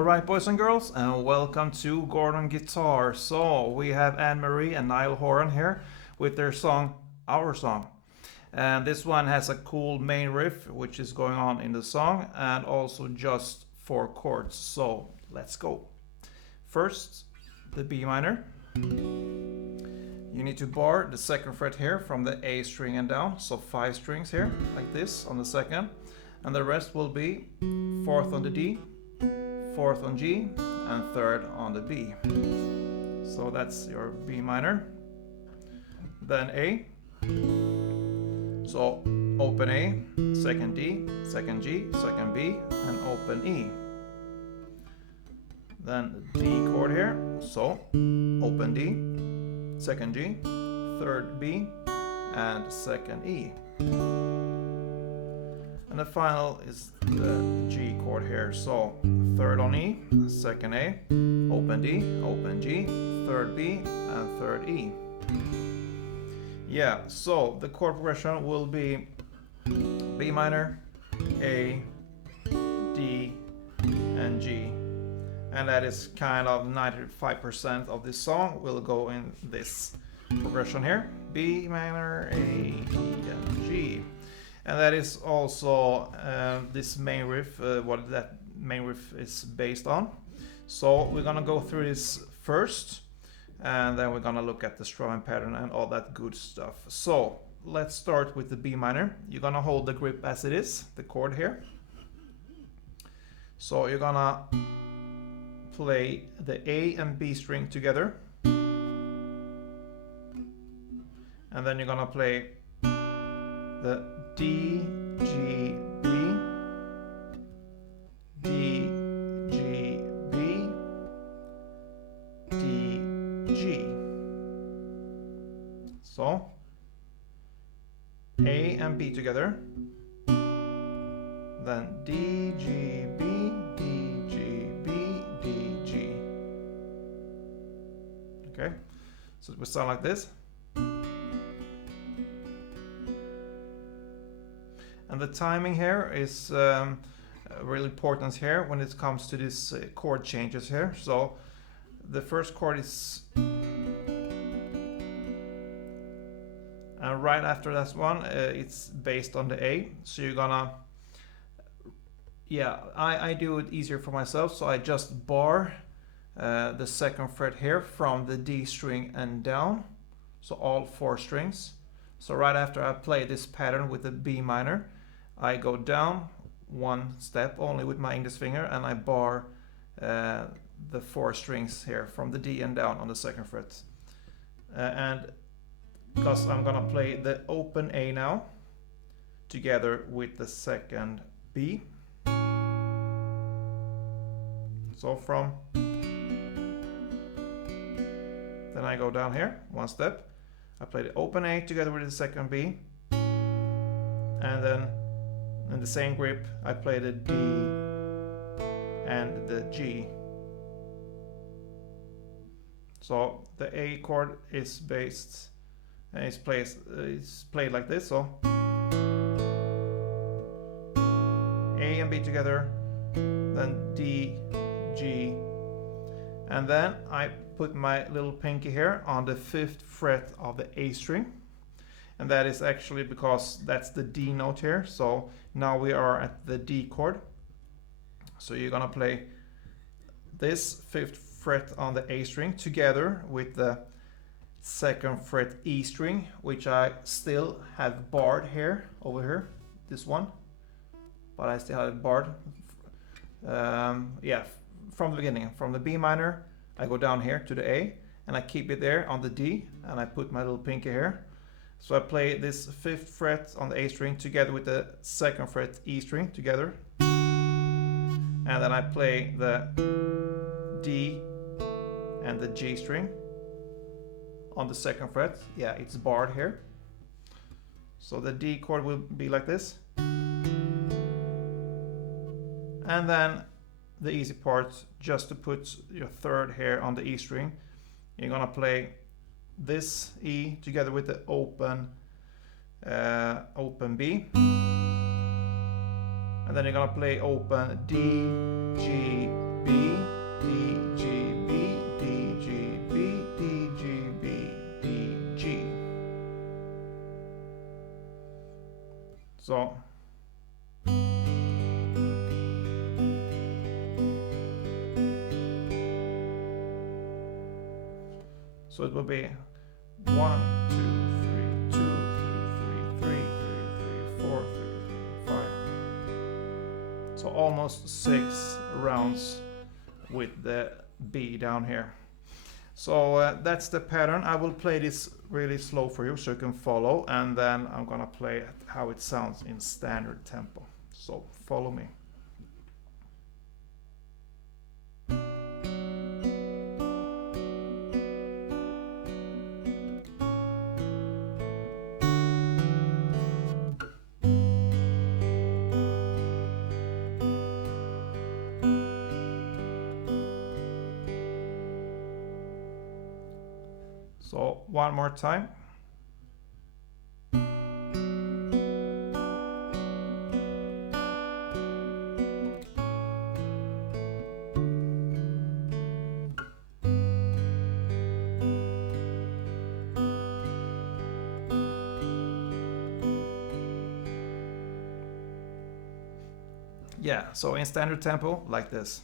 Alright, boys and girls, and welcome to Gordon Guitar. So we have Anne-Marie and NIALL HORAN here with their song Our Song. And this one has a cool main riff which is going on in the song, and also just 4 chords. So let's go. First, the B minor. You need to bar the 2nd fret here from the A string and down, so 5 strings here like this on the 2nd, and the rest will be 4th on the D, 4th on G, and 3rd on the B. So that's your B minor. Then A. So open A, 2nd D, 2nd G, 2nd B, and open E. Then the D chord here. So open D, 2nd G, 3rd B, and 2nd E. And the final is the G chord here. So 3rd on E, 2nd A, open D, open G, 3rd B, and 3rd E. Yeah, so the chord progression will be B minor, A, D, and G. And that is kind of 95% of this song will go in this progression here. B minor, A, D, and G. And that is also this main riff, what that main riff is based on. So we're gonna go through this first, and then we're gonna look at the strumming pattern and all that good stuff. So let's start with the B minor. You're gonna hold the grip as it is, the chord here. So you're gonna play the A and B string together, and then you're gonna play the D, G, B, D, G, B, D, G. So A and B together, then D, G, B, D, G, B, D, G. Okay, so it will sound like this. And the timing here is really important here when it comes to this chord changes here. So the first chord is, and right after that one, it's based on the A. So you're gonna, yeah, I do it easier for myself. So I just bar the 2nd fret here from the D string and down. So all 4 strings. So right after I play this pattern with the B minor, I go down 1 step only with my index finger, and I bar the 4 strings here from the D and down on the 2nd fret. And because I'm gonna play the open A now together with the 2nd B. So from, then I go down here 1 step. I play the open A together with the 2nd B, and then in the same grip I play the D and the G. So the A chord is based and it's played like this. So A and B together, then D, G, and then I put my little pinky here on the 5th fret of the A string, and that is actually because that's the D note here. So now we are at the D chord. So you're gonna play this 5th fret on the A string together with the 2nd fret E string, which I still have barred here, over here, this one, but I still have it barred. Yeah, from the beginning, from the B minor, I go down here to the A, and I keep it there on the D, and I put my little pinky here. So I play this 5th fret on the A string together with the 2nd fret E string together, and then I play the D and the G string on the 2nd fret. Yeah, it's barred here. So the D chord will be like this. And then the easy part, just to put your 3rd here on the E string, you're gonna play this E together with the open B, and then you're gonna play open D, G, B, D, G, B, D, G, B, D, G, B, D, G. So it will be 1, 2, 3, 2, 3, 3, 3, 3, 4, 3, 5. So almost 6 rounds with the B down here. So that's the pattern. I will play this really slow for you so you can follow, and then I'm gonna play how it sounds in standard tempo. So follow me. So one more time. Yeah, so in standard tempo, like this.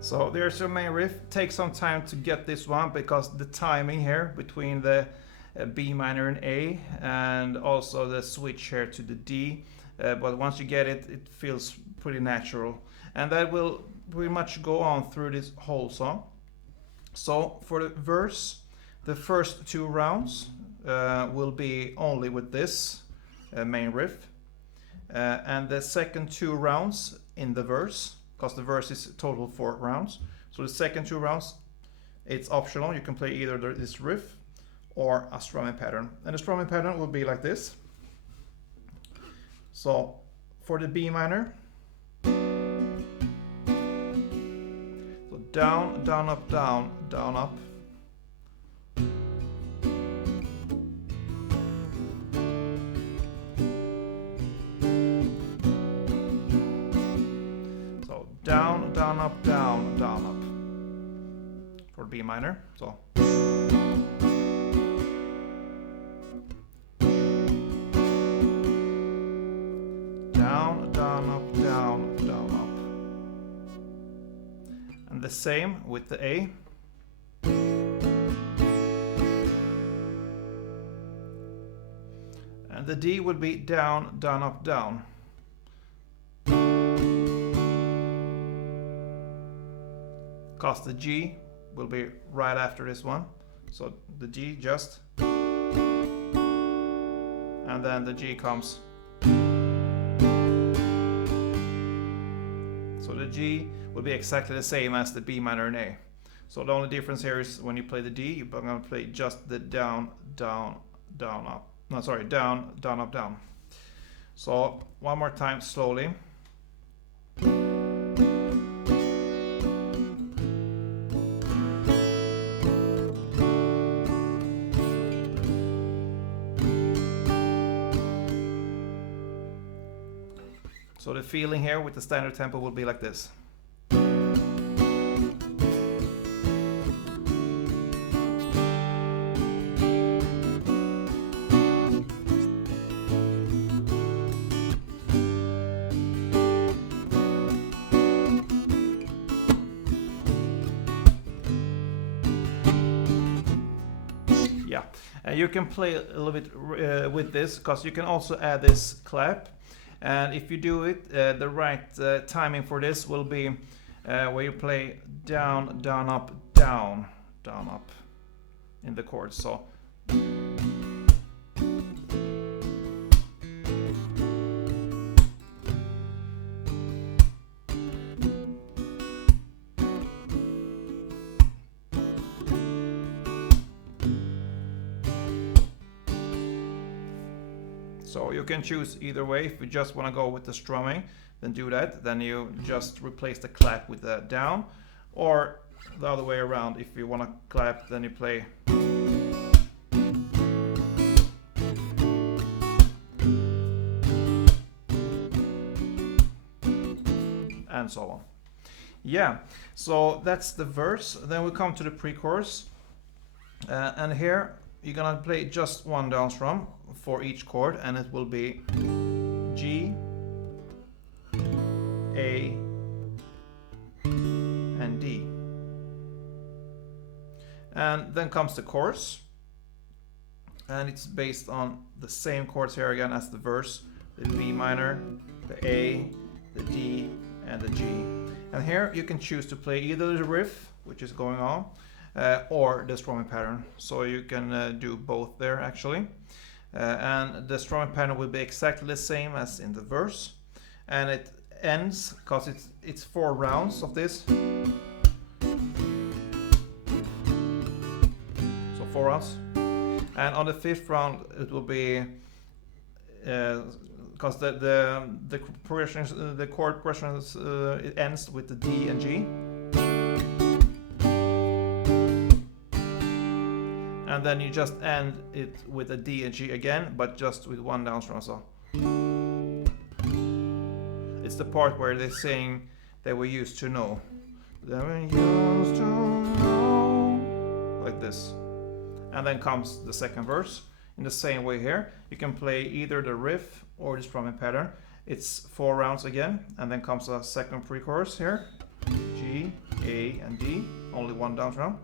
So there's your main riff. Take some time to get this one because the timing here between the B minor and A, and also the switch here to the D. But once you get it, it feels pretty natural. And that will pretty much go on through this whole song. So for the verse, the first 2 rounds will be only with this main riff. And the second 2 rounds in the verse, because the verse is total 4 rounds. So the second 2 rounds, it's optional. You can play either this riff or a strumming pattern. And the strumming pattern will be like this. So for the B minor, so down, down, up, down, down, up. Down, down, up, down, down, up. For B minor, so. Down, down, up, down, down, up. And the same with the A. And the D would be down, down, up, down. Because the G will be right after this one. So the G just, and then the G comes. So the G will be exactly the same as the B minor and A. So the only difference here is when you play the D, you're going to play just the down, down, down, up. No, sorry, down, down, up, down. So one more time slowly. So the feeling here with the standard tempo will be like this. Yeah, and you can play a little bit with this because you can also add this clap. And if you do it, the right timing for this will be where you play down, down, up, down, down, up in the chords. So So you can choose either way. If you just want to go with the strumming, then do that. Then you just replace the clap with the down, or the other way around. If you want to clap, then you play and so on. Yeah, so that's the verse. Then we come to the pre-chorus, and here you're gonna play just one down strum for each chord, and it will be G, A, and D. And then comes the chorus, and it's based on the same chords here again as the verse: the B minor, the A, the D, and the G. And here you can choose to play either the riff, which is going on, or the strumming pattern. So you can do both there actually. And the strumming pattern will be exactly the same as in the verse, and it ends, because it's 4 rounds of this. So 4 rounds, and on the 5th round it will be because the progressions, the chord progressions, it ends with the D and G, and then you just end it with a D and G again, but just with one down strum. So it's the part where they sing "They were used to know," "They were used to know," like this, and then comes the second verse. In the same way here, you can play either the riff or the strumming pattern. It's 4 rounds again, and then comes a second pre-chorus here: G, A, and D, only one down strum.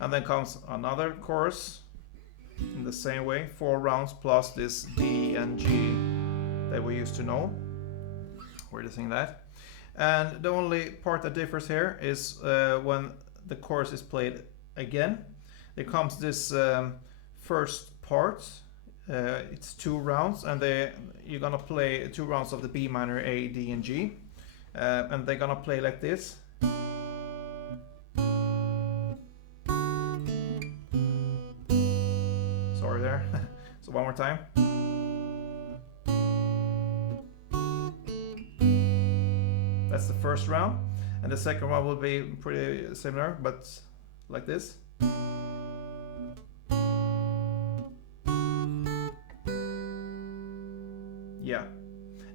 And then comes another chorus in the same way, 4 rounds plus this D and G that we used to know, where they sing that. And the only part that differs here is when the chorus is played again. There comes this first part. It's 2 rounds, and you're gonna play 2 rounds of the B minor, A, D, and G, and they're gonna play like this. Sorry there. So one more time. That's the first round, and the second one will be pretty similar, but like this. Yeah,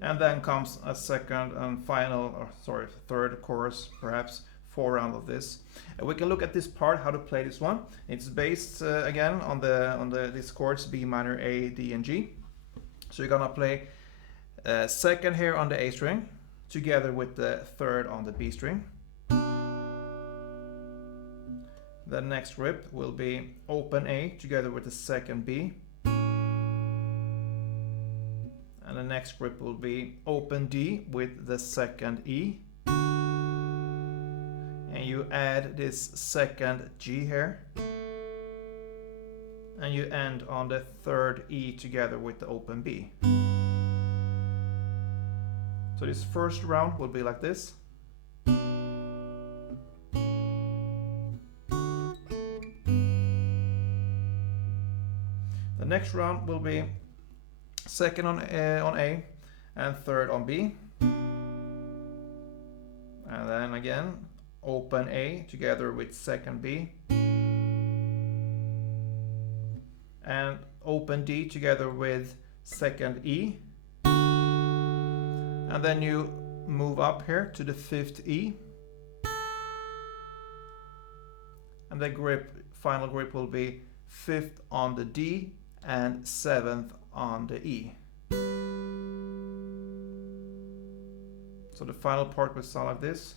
and then comes a second and final, or sorry, third chorus, perhaps 4 rounds of this. And we can look at this part, how to play this one. It's based again on these chords: B minor, A, D, and G. So you're gonna play second here on the A string, together with the third on the B string. The next grip will be open A together with the second B. And the next grip will be open D with the second E. And you add this second G here. And you end on the third E together with the open B. So this first round will be like this. The next round will be second on A and third on B. And then again, open A together with second B. And open D together with second E. And then you move up here to the 5th E. And the grip, final grip, will be 5th on the D and 7th on the E. So the final part will sound like this.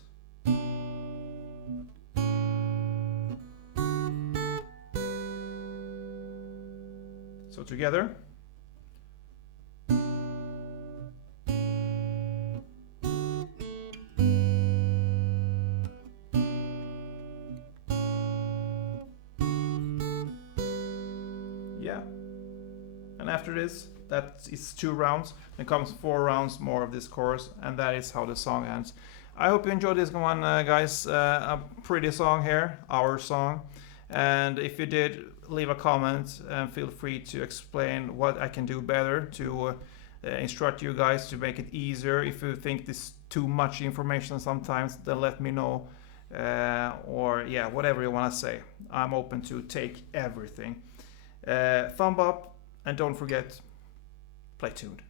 So together. Yeah. And after this, that is 2 rounds. Then comes 4 rounds more of this chorus, and that is how the song ends. I hope you enjoyed this one, guys. A pretty song here, our song. And if you did, leave a comment and feel free to explain what I can do better to instruct you guys to make it easier. If you think this is too much information sometimes, then let me know. Or yeah, whatever you want to say. I'm open to take everything. Thumb up, and don't forget, play tuned.